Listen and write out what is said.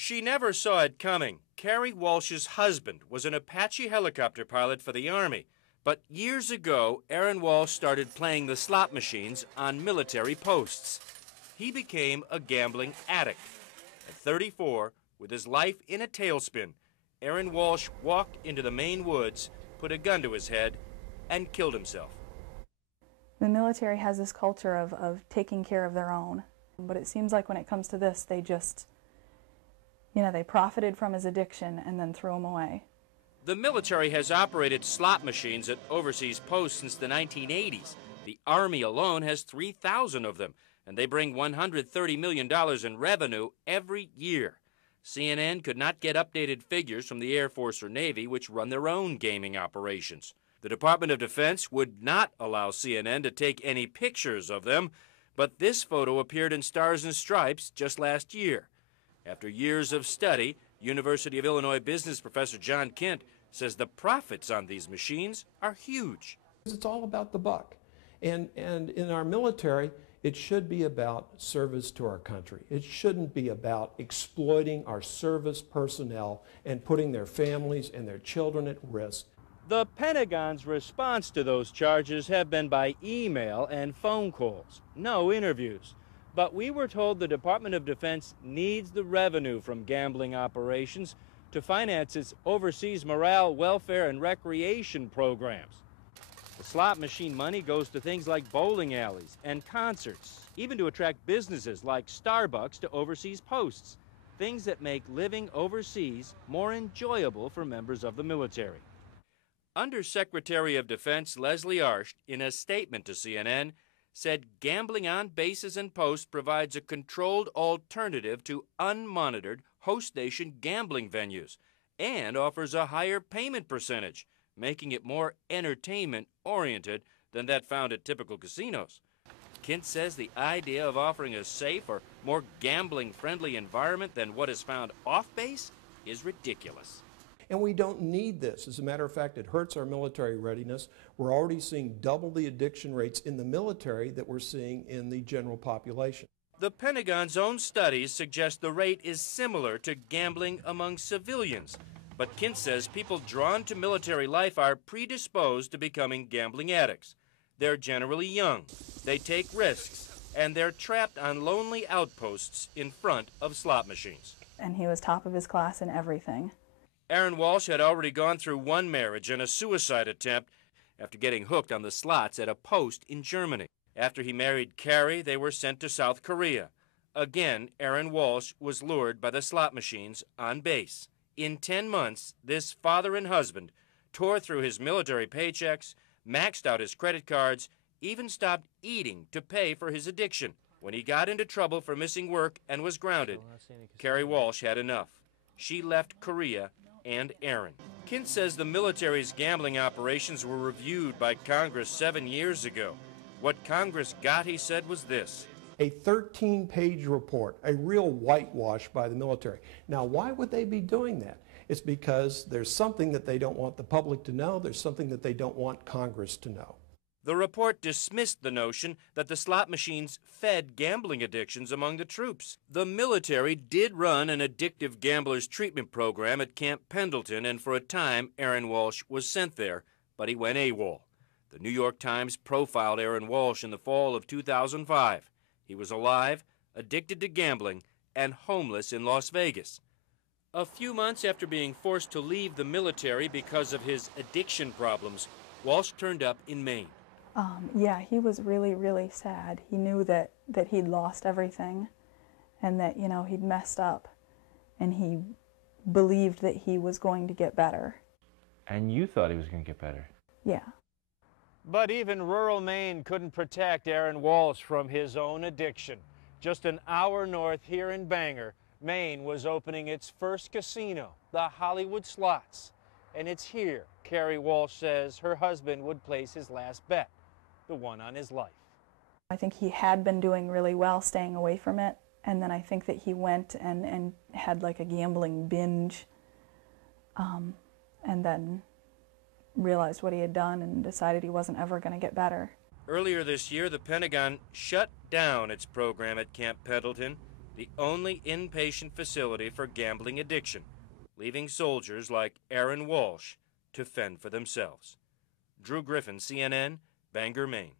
She never saw it coming. Carrie Walsh's husband was an Apache helicopter pilot for the Army. But years ago, Aaron Walsh started playing the slot machines on military posts. He became a gambling addict. At 34, with his life in a tailspin, Aaron Walsh walked into the Maine woods, put a gun to his head, and killed himself. The military has this culture of taking care of their own. But it seems like when it comes to this, they just, they profited from his addiction and then threw him away. The military has operated slot machines at overseas posts since the 1980s. The Army alone has 3,000 of them, and they bring $130 million in revenue every year. CNN could not get updated figures from the Air Force or Navy, which run their own gaming operations. The Department of Defense would not allow CNN to take any pictures of them, but this photo appeared in Stars and Stripes just last year. After years of study, University of Illinois business professor John Kent says the profits on these machines are huge. It's all about the buck. And in our military, it should be about service to our country. It shouldn't be about exploiting our service personnel and putting their families and their children at risk. The Pentagon's response to those charges have been by email and phone calls, no interviews. But we were told the Department of Defense needs the revenue from gambling operations to finance its overseas morale, welfare, and recreation programs. The slot machine money goes to things like bowling alleys and concerts, even to attract businesses like Starbucks to overseas posts, things that make living overseas more enjoyable for members of the military. Undersecretary of Defense Leslie Arsht, in a statement to CNN, said gambling on bases and posts provides a controlled alternative to unmonitored host nation gambling venues and offers a higher payment percentage, making it more entertainment-oriented than that found at typical casinos. Kent says the idea of offering a safe or more gambling-friendly environment than what is found off-base is ridiculous. And we don't need this. As a matter of fact, it hurts our military readiness. We're already seeing double the addiction rates in the military that we're seeing in the general population. The Pentagon's own studies suggest the rate is similar to gambling among civilians. But Kent says people drawn to military life are predisposed to becoming gambling addicts. They're generally young, they take risks, and they're trapped on lonely outposts in front of slot machines. And he was top of his class in everything. Aaron Walsh had already gone through one marriage and a suicide attempt after getting hooked on the slots at a post in Germany. After he married Carrie, they were sent to South Korea. Again, Aaron Walsh was lured by the slot machines on base. In 10 months, this father and husband tore through his military paychecks, maxed out his credit cards, even stopped eating to pay for his addiction. When he got into trouble for missing work and was grounded, Carrie Walsh had enough. She left Korea and Aaron. Kent says the military's gambling operations were reviewed by Congress 7 years ago. What Congress got, he said, was this: a 13-page report, a real whitewash by the military. Now, why would they be doing that? It's because there's something that they don't want the public to know. There's something that they don't want Congress to know. The report dismissed the notion that the slot machines fed gambling addictions among the troops. The military did run an addictive gamblers treatment program at Camp Pendleton, and for a time Aaron Walsh was sent there, but he went AWOL. The New York Times profiled Aaron Walsh in the fall of 2005. He was alive, addicted to gambling, and homeless in Las Vegas. A few months after being forced to leave the military because of his addiction problems, Walsh turned up in Maine. Yeah, he was really, really sad. He knew that he'd lost everything and that, he'd messed up, and he believed that he was going to get better. And you thought he was going to get better? Yeah. But even rural Maine couldn't protect Aaron Walsh from his own addiction. Just an hour north here in Bangor, Maine was opening its first casino, the Hollywood Slots. And it's here, Carrie Walsh says, her husband would place his last bet, the one on his life. I think he had been doing really well staying away from it, and then I think that he went and had like a gambling binge, and then realized what he had done and decided he wasn't ever going to get better. Earlier this year, the Pentagon shut down its program at Camp Pendleton. the only inpatient facility for gambling addiction, leaving soldiers like Aaron Walsh to fend for themselves. Drew Griffin, CNN, Bangor, Maine.